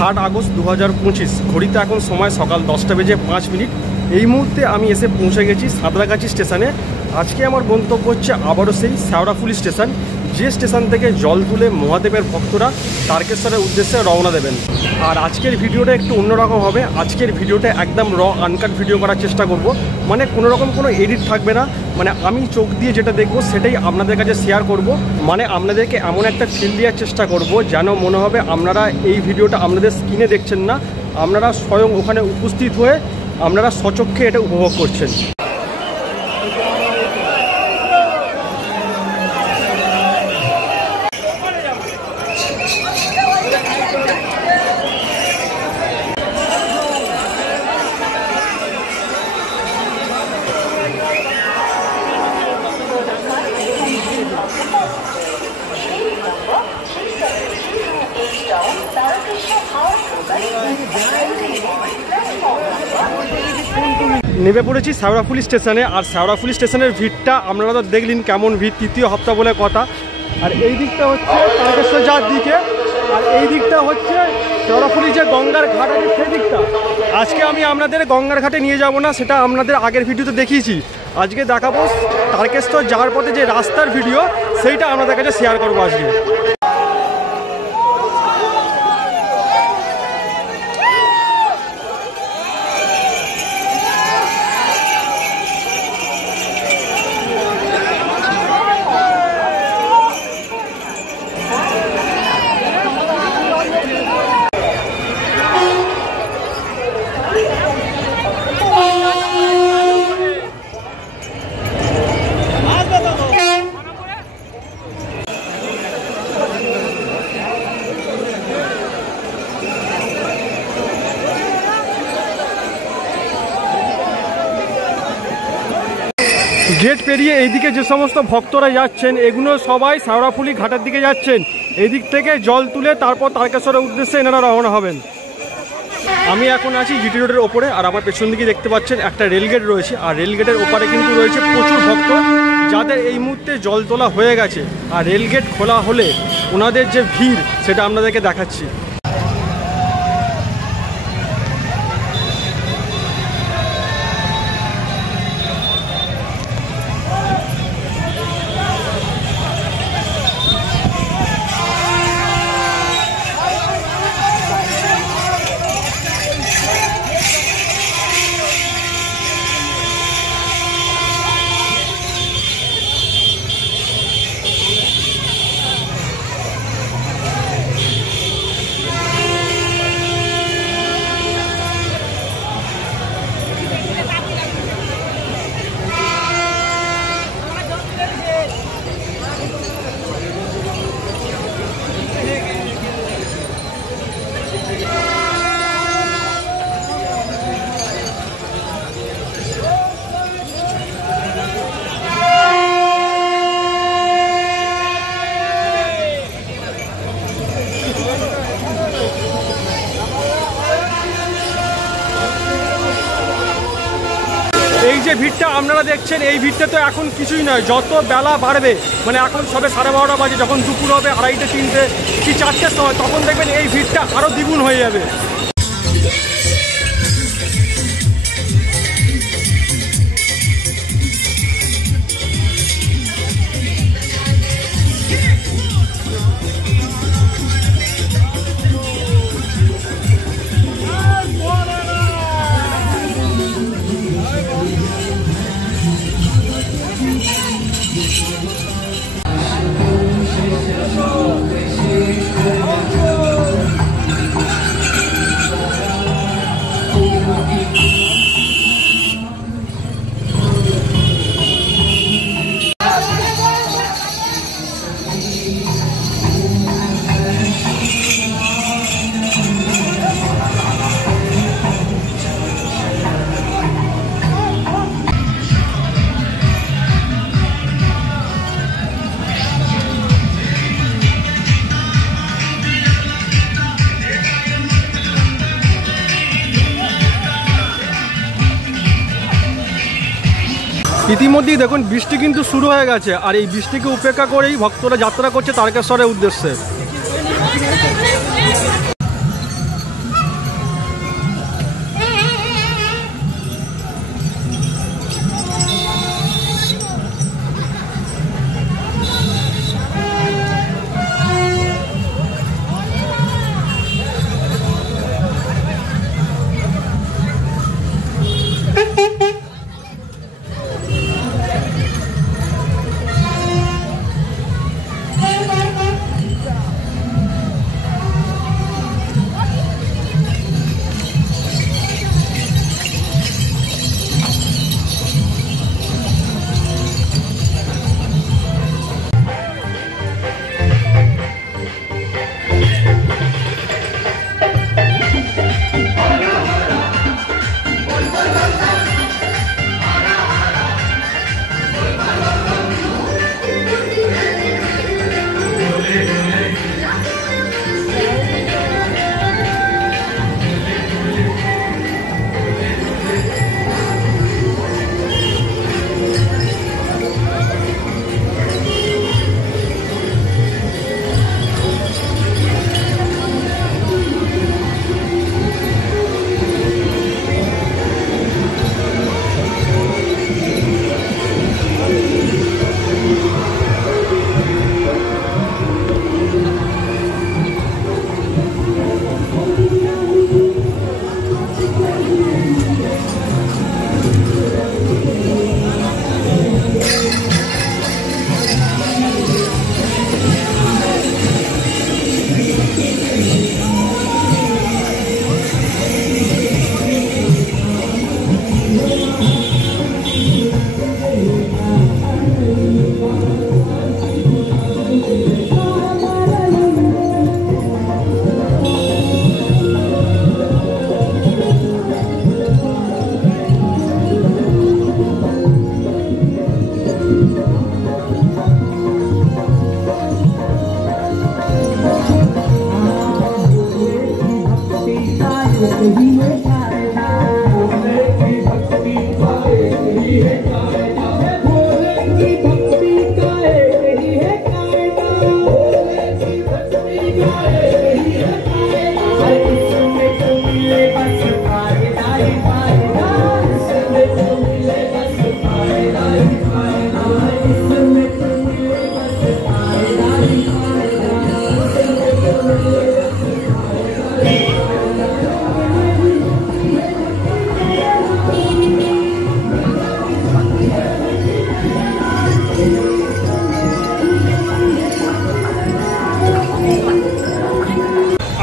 3 আগস্ট 2025। ঘড়িতে এখন সময় সকাল 10টা বেজে 5 মিনিট। এই মুহূর্তে আমি এসে পৌঁছে গেছি সাঁতরাগাছি স্টেশনে। আজকে আমার গন্তব্য হচ্ছে আবারও সেই শেওড়াফুলি স্টেশন, যে স্টেশন থেকে জল তুলে মহাদেবের ভক্তরা তারকেশ্বরের উদ্দেশ্যে রওনা দেবেন। আর আজকের ভিডিওটা একটু অন্যরকম হবে। আজকের ভিডিওটা একদম আনকাট ভিডিও করার চেষ্টা করব, মানে কোনোরকম কোনো এডিট থাকবে না। মানে আমি চোখ দিয়ে যেটা দেখব সেটাই আপনাদের কাছে শেয়ার করব। মানে আপনাদেরকে এমন একটা ফিল দেওয়ার চেষ্টা করব যেন মনে হবে আপনারা এই ভিডিওটা আপনাদের স্ক্রিনে দেখছেন না, আপনারা স্বয়ং ওখানে উপস্থিত হয়ে আপনারা স্বচক্ষে এটা উপভোগ করছেন। নেমে পড়েছি শেওড়াফুলি স্টেশনে। আর শেওড়াফুলি স্টেশনের ভিড়টা আপনারা তো দেখলেন কেমন ভিড়, তৃতীয় হপ্তাহ বলে কথা। আর এই দিকটা হচ্ছে তারকেশ্বর যাওয়ার দিকে, আর এই দিকটা হচ্ছে শেওড়াফুলি যে গঙ্গার ঘাট আছে সেই দিকটা। আজকে আমি আপনাদের গঙ্গার ঘাটে নিয়ে যাব না, সেটা আপনাদের আগের ভিডিওতে দেখিয়েছি। আজকে দেখাবো তারকেশ্বর যাওয়ার পথে যে রাস্তার ভিডিও, সেইটা আপনাদের কাছে শেয়ার করবো আজকে। গেট পেরিয়ে এইদিকে যে সমস্ত ভক্তরা যাচ্ছেন, এগুলো সবাই শেওড়াফুলি ঘাটের দিকে যাচ্ছেন। এই দিক থেকে জল তুলে তারপর তারকেশ্বরের উদ্দেশ্যে এনারা রওনা হবেন। আমি এখন আছি জিটি রোডের ওপরে, আর আমার পেছন দিকে দেখতে পাচ্ছেন একটা রেলগেট রয়েছে। আর রেলগেটের ওপারে কিন্তু রয়েছে প্রচুর ভক্ত, যাদের এই মুহূর্তে জল তোলা হয়ে গেছে। আর রেলগেট খোলা হলে ওনাদের যে ভিড়, সেটা আপনাদেরকে দেখাচ্ছি। এই যে ভিড়টা আপনারা দেখছেন, এই ভিড়টা তো এখন কিছুই নয়। যত বেলা বাড়বে, মানে এখন সবে 12:30 বাজে, যখন দুপুর হবে 2:30, 3টে কি 4টের সময়, তখন দেখবেন এই ভিড়টা আরও দ্বিগুণ হয়ে যাবে। ইতিমধ্যেই দেখুন বৃষ্টি কিন্তু শুরু হয়ে গেছে, আর এই বৃষ্টিকে উপেক্ষা করেই ভক্তরা যাত্রা করছে তারকেশ্বরের উদ্দেশ্যে।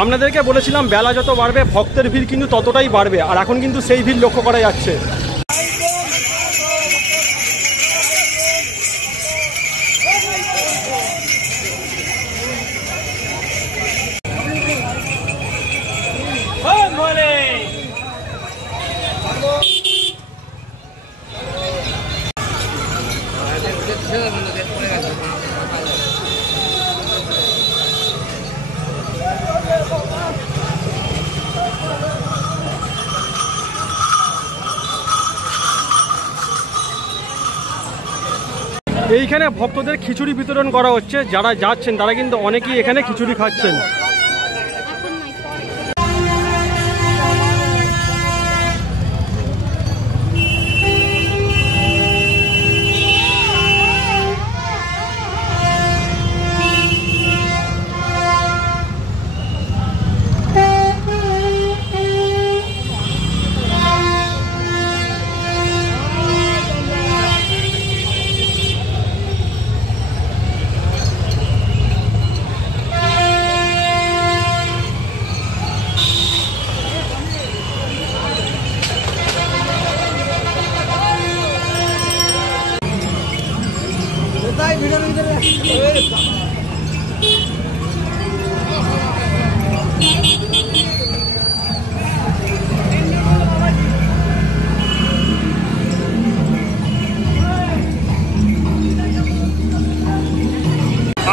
আপনাদেরকে বলেছিলাম বেলা যত বাড়বে ভক্তের ভিড় কিন্তু ততটাই বাড়বে, আর এখন কিন্তু সেই ভিড় লক্ষ্য করা যাচ্ছে। এইখানে ভক্তদের খিচুড়ি বিতরণ করা হচ্ছে, যারা যাচ্ছেন তারা কিন্তু অনেকেই এখানে খিচুড়ি খাচ্ছেন।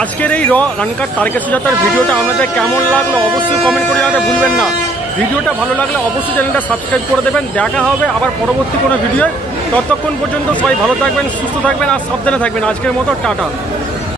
আজকের এই রানকার তারকেশ্বর যাত্রার ভিডিওটা আপনাদের কেমন লাগলো অবশ্যই কমেন্ট করে জানাতে ভুলবেন না। ভিডিওটা ভালো লাগলে অবশ্যই চ্যানেলটা সাবস্ক্রাইব করে দেবেন। দেখা হবে আবার পরবর্তী কোনো ভিডিও। ততক্ষণ পর্যন্ত সবাই ভালো থাকবেন, সুস্থ থাকবেন আর সাবধানে থাকবেন। আজকের মতো টাটা।